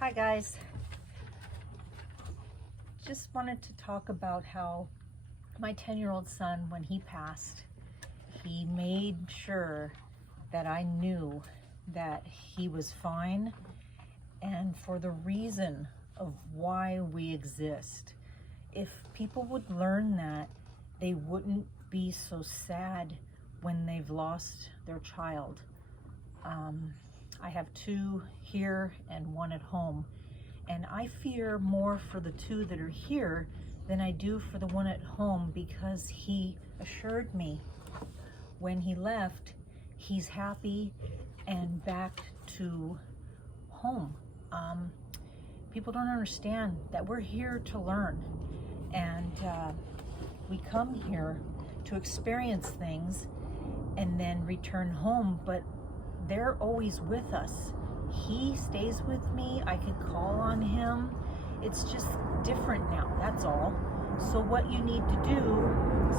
Hi guys, just wanted to talk about how my 10-year-old son, when he passed, he made sure that I knew that he was fine and for the reason of why we exist. If people would learn that, they wouldn't be so sad when they've lost their child. I have two here and one at home, and I fear more for the two that are here than I do for the one at home, because he assured me when he left he's happy and back to home. People don't understand that we're here to learn, and we come here to experience things and then return home, but they're always with us. He stays with me. I could call on him. It's just different now, that's all. So what you need to do,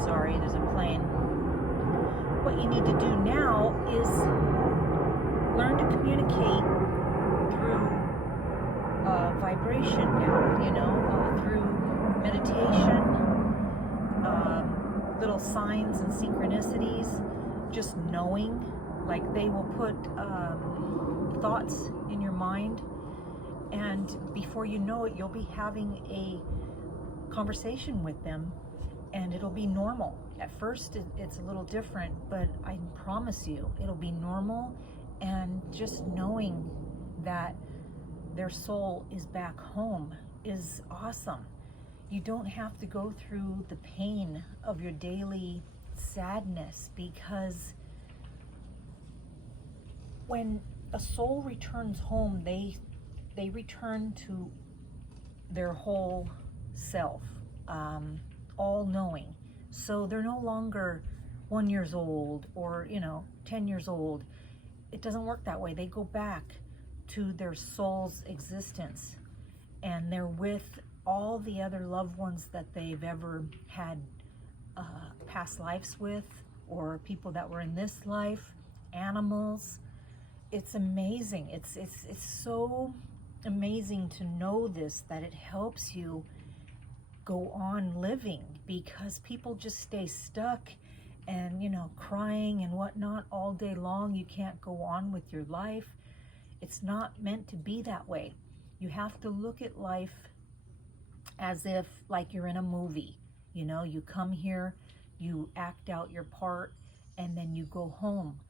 sorry, there's a plane. What you need to do now is learn to communicate through vibration now, through meditation, little signs and synchronicities, just knowing. Like, they will put thoughts in your mind, and before you know it, you'll be having a conversation with them, and it'll be normal. At first it's a little different, but I promise you it'll be normal. And just knowing that their soul is back home is awesome. You don't have to go through the pain of your daily sadness, because when a soul returns home, they return to their whole self, all knowing. So they're no longer 1 year old or 10 years old. It doesn't work that way. They go back to their soul's existence, and they're with all the other loved ones that they've ever had past lives with, or people that were in this life, animals. It's amazing. It's so amazing to know this, that it helps you go on living, because people just stay stuck and crying and whatnot all day long. You can't go on with your life. It's not meant to be that way. You have to look at life as if like you're in a movie. You come here, you act out your part, and then you go home.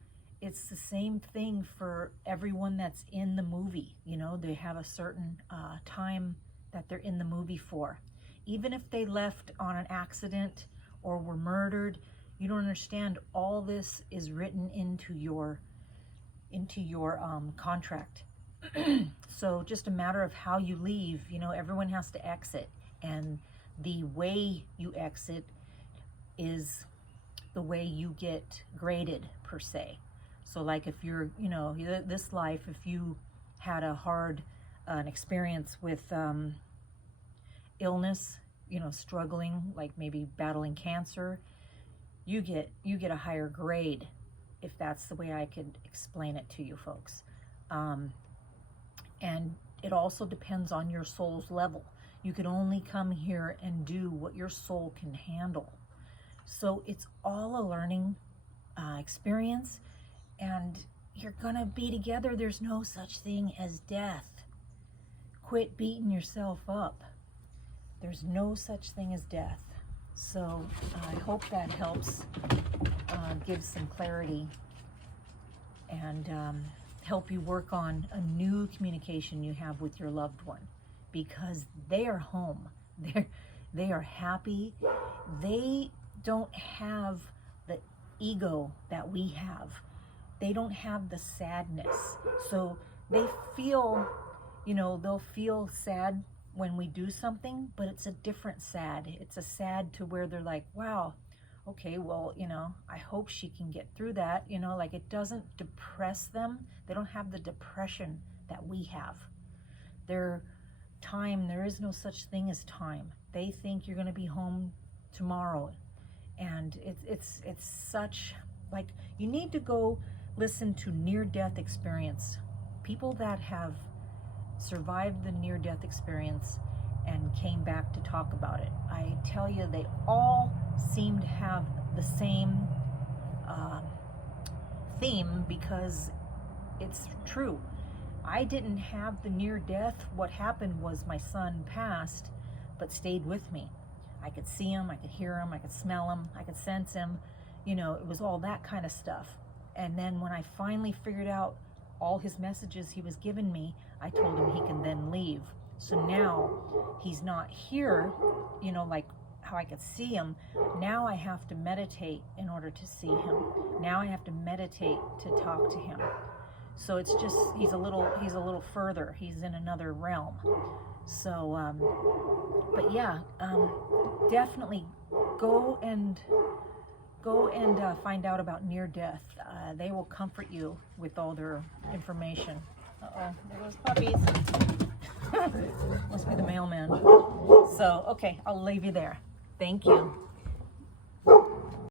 It's the same thing for everyone that's in the movie. They have a certain time that they're in the movie for. Even if they left on an accident or were murdered, you don't understand. All this is written into your contract. So just a matter of how you leave. Everyone has to exit, and the way you exit is the way you get graded, per se. So like, if you're, this life, if you had a hard an experience with illness, struggling, like maybe battling cancer, you get a higher grade, if that's the way I could explain it to you folks. And it also depends on your soul's level. You can only come here and do what your soul can handle. So it's all a learning experience. And you're gonna be together. There's no such thing as death. Quit beating yourself up. There's no such thing as death. So I hope that helps give some clarity, and help you work on a new communication you have with your loved one, because they are home. They are happy. They don't have the ego that we have. They don't have the sadness. So they feel, they'll feel sad when we do something, but it's a different sad. It's a sad to where they're like, wow, okay, well, I hope she can get through that. Like, it doesn't depress them. They don't have the depression that we have. Their time, there is no such thing as time. They think you're going to be home tomorrow. And it's such, like, you need to go listen to near-death experience. People that have survived the near-death experience and came back to talk about it. I tell you, they all seem to have the same theme, because it's true. I didn't have the near death. What happened was my son passed, but stayed with me. I could see him, I could hear him, I could smell him, I could sense him. You know, it was all that kind of stuff. And then when I finally figured out all his messages he was giving me, I told him he can then leave. So now he's not here, you know, like how I could see him. Now I have to meditate in order to see him. Now I have to meditate to talk to him. So it's just, he's a little further. He's in another realm. So, but yeah, definitely go and find out about near death. They will comfort you with all their information. Uh-oh, there goes puppies. Must be the mailman. So, okay, I'll leave you there. Thank you.